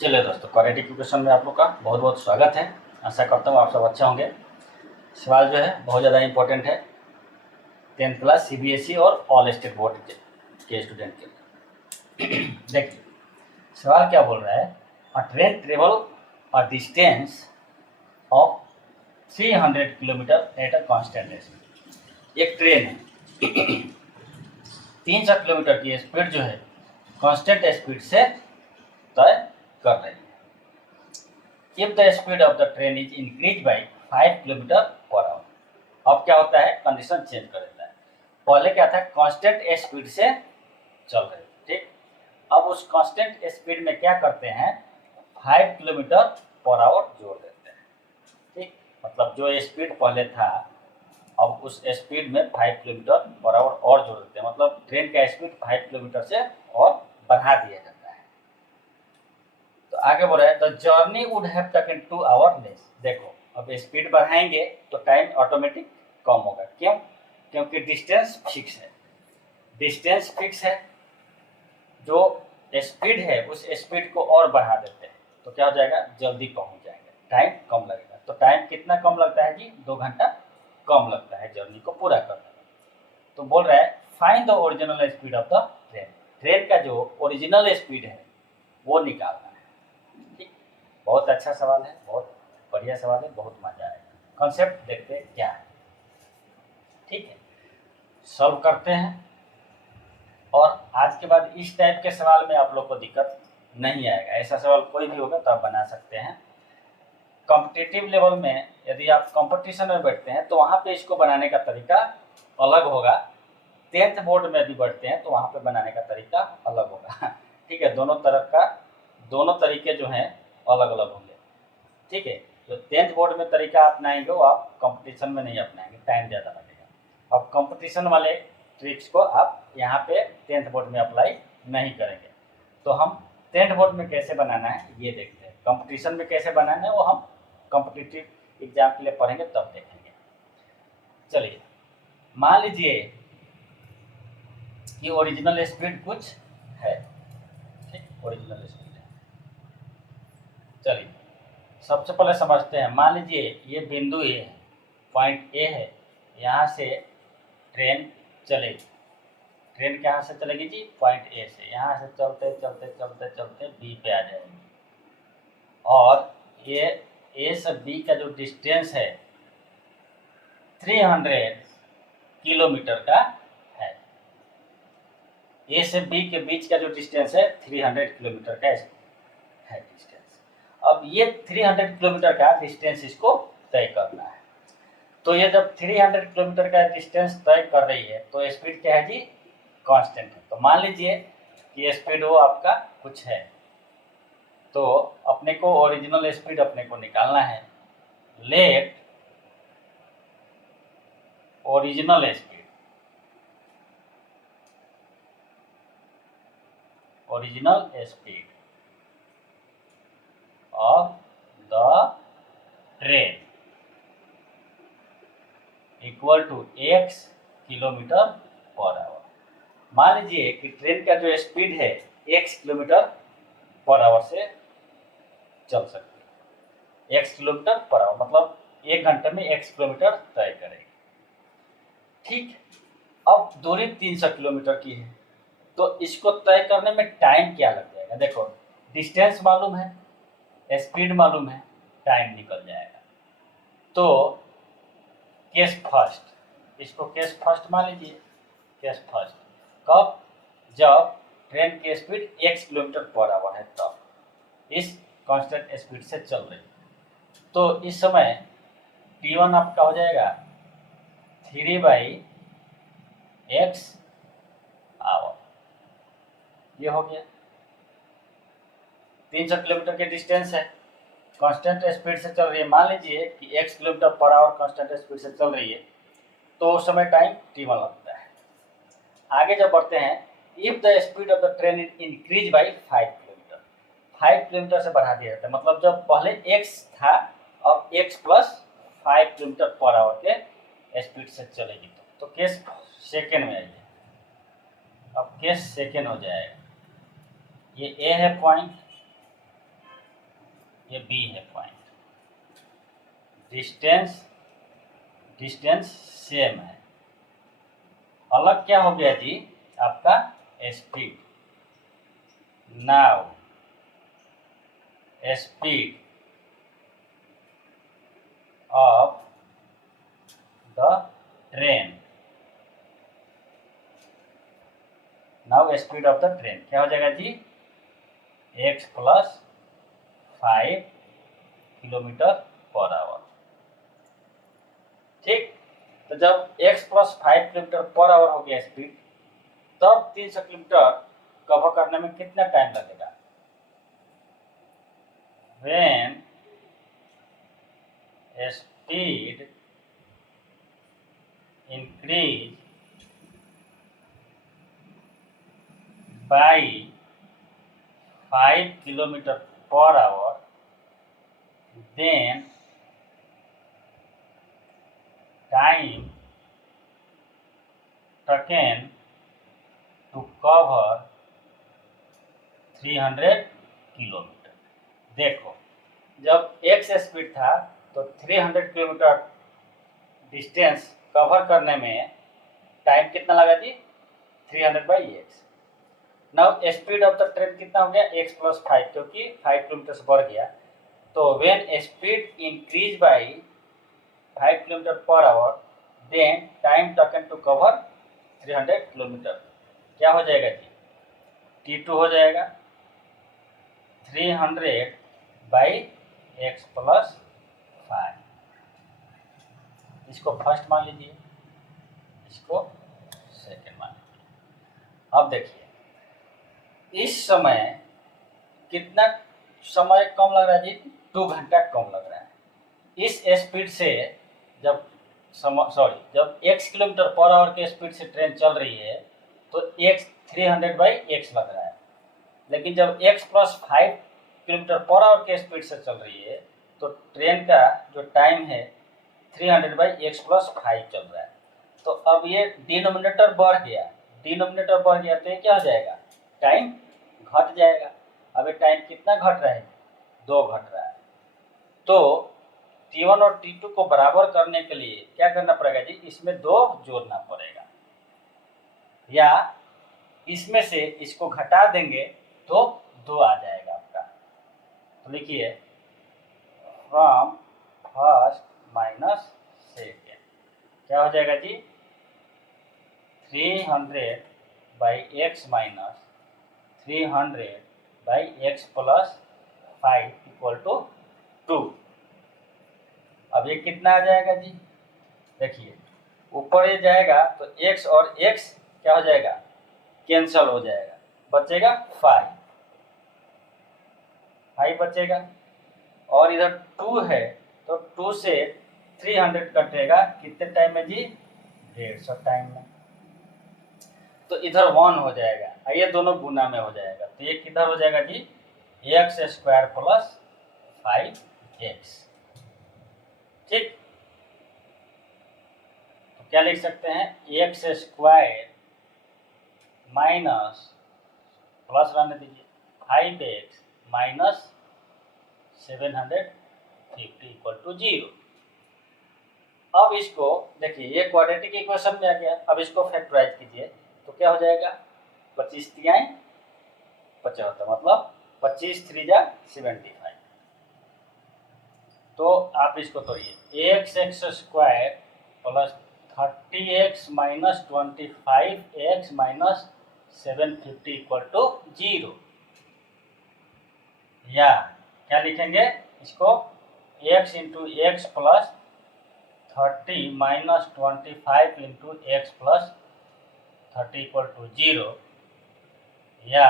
चलिए दोस्तों, quadratic equation में आप लोग का बहुत बहुत स्वागत है। आशा करता हूँ आप सब अच्छे होंगे। सवाल जो है बहुत ज़्यादा इम्पोर्टेंट है 10th क्लास सीबीएसई और ऑल स्टेट बोर्ड के स्टूडेंट के लिए। देखिए सवाल क्या बोल रहा है, अ train travel a distance of 300 kilometre at a constant speed. एक ट्रेन है 300 किलोमीटर की स्पीड जो है कांस्टेंट स्पीड से तय कर रही है। If the speed of the train is increased by 5 kilometre per our. अब क्या होता है, कंडीशन चेंज कर देता है। पहले क्या था, कांस्टेंट स्पीड से चल रही थी, ठीक। अब उस कांस्टेंट स्पीड में क्या करते हैं, 5 किलोमीटर पर आवर जोड़ देते हैं, ठीक। मतलब जो स्पीड पहले था अब उस स्पीड में 5 किलोमीटर पर आवर और जोड़ देते हैं। मतलब ट्रेन का स्पीड 5 किलोमीटर से और बढ़ा दिया जाता है। तो आगे बोल रहा है the journey would have taken 2 our less. देखो अब स्पीड बढ़ाएंगे तो टाइम ऑटोमेटिक कम होगा। क्यों? क्योंकि डिस्टेंस फिक्स है। डिस्टेंस फिक्स है, जो स्पीड है उस स्पीड को और बढ़ा देते हैं तो क्या हो जाएगा, जल्दी पहुंच जाएंगे, टाइम कम लगेगा। तो टाइम कितना कम लगता है जी, 2 घंटा कम लगता है जर्नी को पूरा करने में। तो बोल रहा है find the original speed of the train. Train का जो ओरिजिनल स्पीड है वो निकालना है, ठीक। बहुत अच्छा सवाल है, बहुत बढ़िया सवाल है, बहुत मजा आएगा। कॉन्सेप्ट देखते हैं क्या है, ठीक है। सॉल्व करते हैं और आज के बाद इस टाइप के सवाल में आप लोग को दिक्कत नहीं आएगा। ऐसा सवाल कोई भी होगा तो आप बना सकते हैं। कॉम्पिटिटिव लेवल में यदि आप कंपटीशन में बैठते हैं तो वहाँ पे इसको बनाने का तरीका अलग होगा। 10th बोर्ड में यदि बैठते हैं तो वहाँ पे बनाने का तरीका अलग होगा, ठीक है। दोनों तरीके जो हैं अलग अलग होंगे, ठीक है। जो 10th बोर्ड में तरीका अपनाएंगे वो आप कंपटीशन में नहीं अपनाएंगे, टाइम ज़्यादा लगेगा। अब कंपटीशन वाले ट्रिक्स को आप यहाँ पे 10th बोर्ड में अप्लाई नहीं करेंगे। तो हम 10th बोर्ड में कैसे बनाना है ये देखते हैं। कंपटीशन में कैसे बनाना है वो हम कॉम्पिटिटिव एग्जाम के लिए पढ़ेंगे तब देखेंगे। चलिए मान लीजिए कि ओरिजिनल स्पीड कुछ है, ठीक, ओरिजिनल स्पीड है। चलिए सबसे पहले समझते हैं। मान लीजिए ये बिंदु ए है, पॉइंट ए है, यहाँ से ट्रेन चलेगी। ट्रेन कहाँ से चलेगी जी, पॉइंट ए से। यहाँ से चलते चलते चलते चलते बी पे आ जाएगी और ये ए से बी का जो डिस्टेंस है 300 किलोमीटर का है। ए से बी के बीच का जो डिस्टेंस है 300 किलोमीटर का है डिस्टेंस। अब ये 300 किलोमीटर का डिस्टेंस इसको तय करना है। तो ये जब 300 किलोमीटर का डिस्टेंस तय कर रही है तो स्पीड क्या है जी, कांस्टेंट है। तो मान लीजिए कि स्पीड वो आपका कुछ है, तो अपने को ओरिजिनल स्पीड अपने को निकालना है। Let original speed of the train equal to x kilometre per hour. मान लीजिए कि ट्रेन का जो स्पीड है x किलोमीटर पर आवर से चल सकती है। x किलोमीटर पर आवर मतलब 1 घंटे में x किलोमीटर तय करेगी, ठीक। अब दूरी 300 किलोमीटर की है तो इसको तय करने में टाइम क्या लग जाएगा। देखो डिस्टेंस मालूम है, स्पीड मालूम है, टाइम निकल जाएगा। तो केस फर्स्ट, इसको केस फर्स्ट मान लीजिए। केस फर्स्ट कब, जब ट्रेन की speed x kilometre per our है तब इस कांस्टेंट स्पीड से चल रही है। तो इस समय t1 आपका हो जाएगा 3/x आवर। ये हो गया। 300 किलोमीटर के डिस्टेंस है, कांस्टेंट स्पीड से चल रही है। मान लीजिए कि x kilometre per our constant speed से चल रही है तो उस समय टाइम t1 लगता है। आगे जब बढ़ते हैं, if the speed of the train increase by 5 kilometre, 5 kilometre से बढ़ा दिया जाता है। मतलब जब पहले x था अब x plus 5 kilometre per our के स्पीड से चलेगी तो केस सेकेंड में आइए। अब केस सेकेंड हो जाएगा। ये ए है पॉइंट, ये बी है पॉइंट, डिस्टेंस डिस्टेंस सेम है, अलग क्या हो गया जी आपका speed. Now speed of the train, now speed of the train क्या हो जाएगा जी, x plus 5 kilometre per our. ठीक, तो जब x plus 5 kilometre per our हो गया स्पीड, तब 300 किलोमीटर कवर करने में कितना टाइम लगेगा। When speed increase by 5 kilometre per our, then time taken to cover 300 kilometre. देखो, जब x स्पीड था तो 300 किलोमीटर डिस्टेंस कवर करने में टाइम कितना लगा जी, 300 by x. Now speed of the train कितना हो गया, x प्लस 5, क्योंकि 5 किलोमीटर से बढ़ गया। तो when speed increase by 5 kilometre per hour, then time taken to cover 300 kilometre क्या हो जाएगा जी, t2 हो जाएगा 300 बाई एक्स प्लस 5। इसको फर्स्ट मान लीजिए, इसको सेकेंड मान लीजिए। अब देखिए इस समय कितना समय कम लग रहा है जी, 2 घंटा कम लग रहा है। इस स्पीड से जब जब x किलोमीटर पर आवर के स्पीड से ट्रेन चल रही है तो x 300 बाई एक्स लग रहा है, लेकिन जब x plus 5 kilometre per our के स्पीड से चल रही है तो ट्रेन का जो टाइम है 300 बाई एक्स प्लस 5 चल रहा है। तो अब ये डिनोमिनेटर बढ़ गया, तो ये क्या हो जाएगा, टाइम घट जाएगा। अब ये टाइम कितना घट रहा है, 2 घट रहा है। तो T1 और T2 को बराबर करने के लिए क्या करना पड़ेगा जी, इसमें 2 जोड़ना पड़ेगा, या इसमें से इसको घटा देंगे तो 2 आ जाएगा आपका। तो लिखिए फ्रॉम फर्स्ट माइनस सेकेंड क्या हो जाएगा जी, 300 by X minus 300 by X plus 5 equal to 2। अब ये कितना आ जाएगा जी, देखिए ऊपर ये जाएगा तो x और x क्या हो जाएगा, कैंसल हो जाएगा, बचेगा 5 बचेगा, और इधर 2 है तो 2 से 300 कटेगा कितने टाइम में जी, 150 टाइम में। तो इधर 1 हो जाएगा, ये दोनों गुना में हो जाएगा, तो ये किधर हो जाएगा जी, एक्स स्क्वायर प्लस 5x। ठीक, तो क्या लिख सकते हैं, एक्स स्क्वायर माइनस प्लस रहने दीजिए 5x माइनस 750 इक्वल टू 0। अब इसको देखिए ये क्वाड्रेटिक इक्वेशन में आ गया, अब इसको फैक्टराइज कीजिए तो क्या हो जाएगा, 25 तिहाई 75, मतलब 25 3 जा 75। तो आप इसको तोड़िए, x square plus 30x minus 25x minus 750 equal to 0, या क्या लिखेंगे इसको, x into x plus 30 minus 25 into x plus 30 equal to 0, या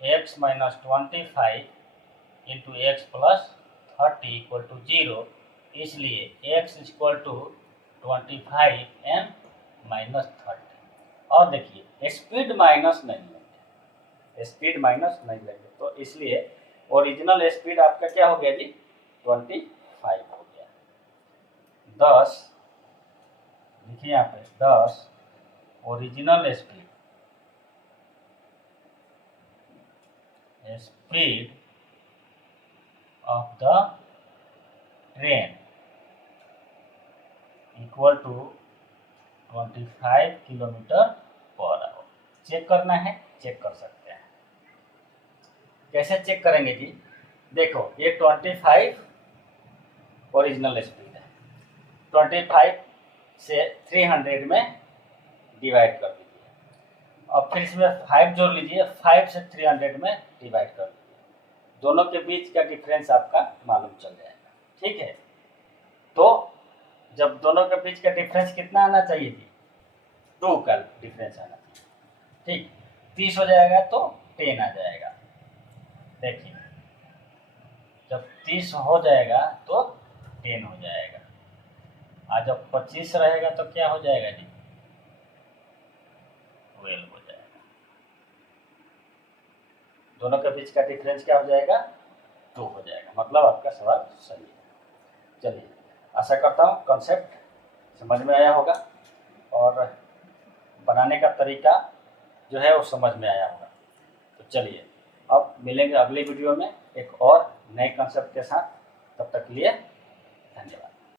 x minus 25 into x plus 30 equal to 0, इसलिए x equal to 25 and minus 30। और देखिए speed minus नहीं लेंगे, तो इसलिए ओरिजिनल स्पीड आपका क्या हो गया जी, 25 हो गया। 10 देखिए यहाँ पे 10 original speed of the train equal to 25 kilometre per hour. Check करना है, चेक कर सकते हैं। कैसे चेक करेंगे जी? देखो ये 25 ओरिजिनल स्पीड है, 25 से 300 में डिवाइड कर दीजिए और फिर इसमें 5 जोड़ लीजिए, 5 से 300 में डिवाइड कर दीजिए। दोनों के बीच का डिफरेंस आपका मालूम चल जाएगा। ठीक है, तो जब दोनों के बीच का डिफरेंस कितना आना चाहिए जी? 2 का डिफरेंस आना चाहिए। ठीक, 30 हो जाएगा तो 10 आ जाएगा। देखिए जब 30 हो जाएगा तो 10 हो जाएगा, और जब 25 रहेगा तो क्या हो जाएगा जी? 12 हो जाएगा। दोनों के बीच का डिफरेंस क्या हो जाएगा? 2 हो जाएगा। मतलब आपका सवाल सही है। चलिए, आशा करता हूँ कॉन्सेप्ट समझ में आया होगा और बनाने का तरीका जो है वो समझ में आया होगा। तो चलिए अब मिलेंगे अगली वीडियो में एक और नए कॉन्सेप्ट के साथ। तब तक के लिए धन्यवाद।